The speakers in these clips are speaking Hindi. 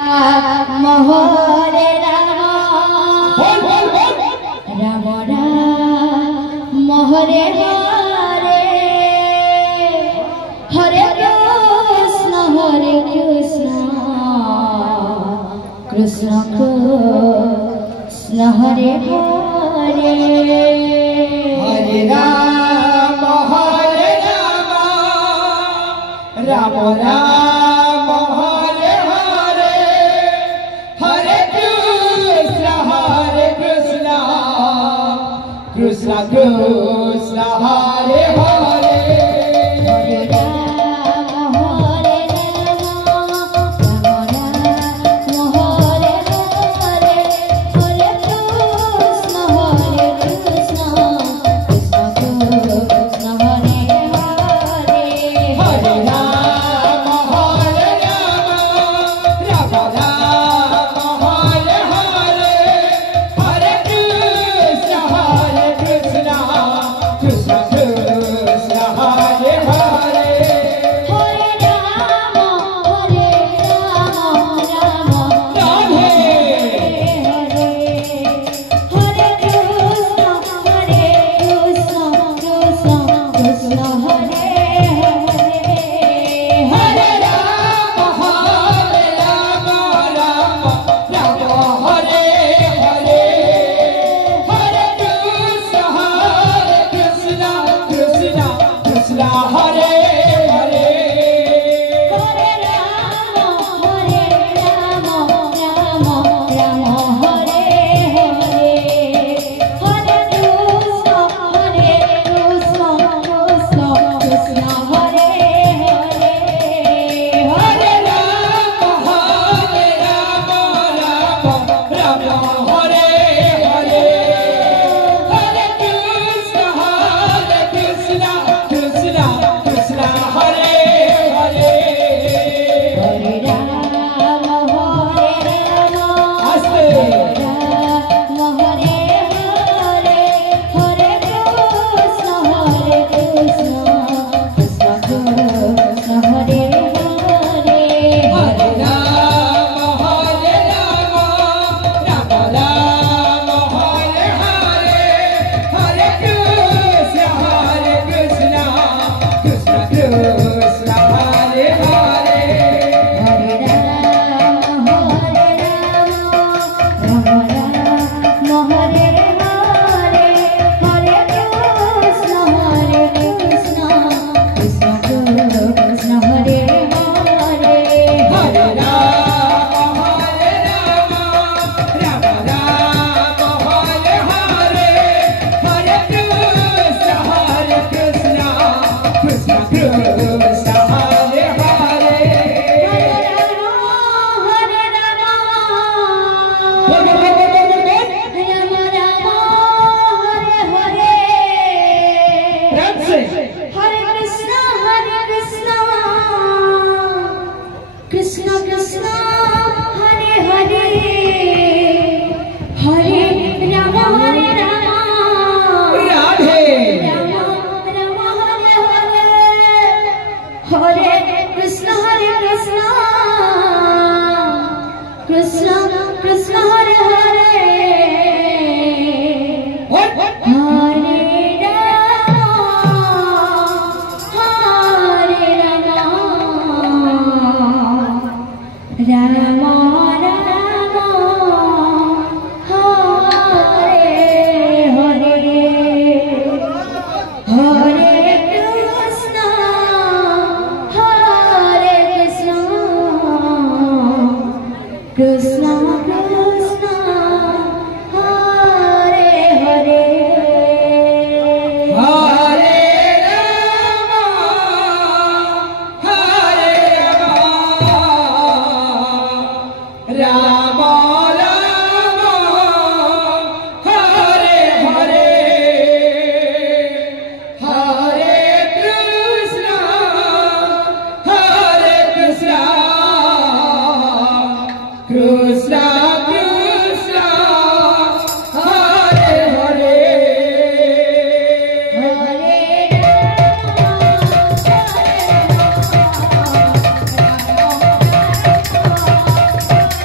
मोहरे राम राम राम मोहरे हरे हरे कृष्ण कृष्ण कृष्ण हरे हरे हरे राम राम राम हरे हरे हरे कृष्ण कृष्ण कृष्ण हरे हरे हरे राम राम राम हरे हरे हरे कृष्ण कृष्ण कृष्ण हरे हरे हरे राम राम राम हरे हरे हरे कृष्ण कृष्ण कृष्ण हरे हरे हरे राम राम राधे हरे हरे कृष्ण कृष्ण हरे हरे हरे राम राम हरे हरे हरे कृष्ण कृष्ण कृष्ण हरे हरे हरे राम राम हरे हरे हरे कृष्ण कृष्ण हरे हरे हरे राम राम हरे हरे हरे कृष्ण कृष्ण कृष्ण हरे हरे हरे राम हस्ते राम हरे हरे हरे कृष्ण कृष्ण कृष्ण हरे हरे हरे राम राम हरे हरे हरे कृष्ण कृष्ण कृष्ण हरे हरे हरे राम राम हरे हरे हरे कृष्ण कृष्ण कृष्ण हरे हरे हरे राम राम हरे हरे हरे कृष्ण कृष्ण कृष्ण हरे हरे हरे बोल बोल बोल बोल बोल बोल राम हरे हरे प्रेम से हरे कृष्ण कृष्ण कृष्ण हरे हरे हरे राम राधे राम हरे कृष्ण कृष्ण कृष्ण हरे हरे हरे राम हरे हरे हरे कृष्ण कृष्ण कृष्ण हरे हरे हरे राम राम हरे हरे हरे कृष्ण कृष्ण कृष्ण हरे हरे हरे राम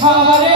Hare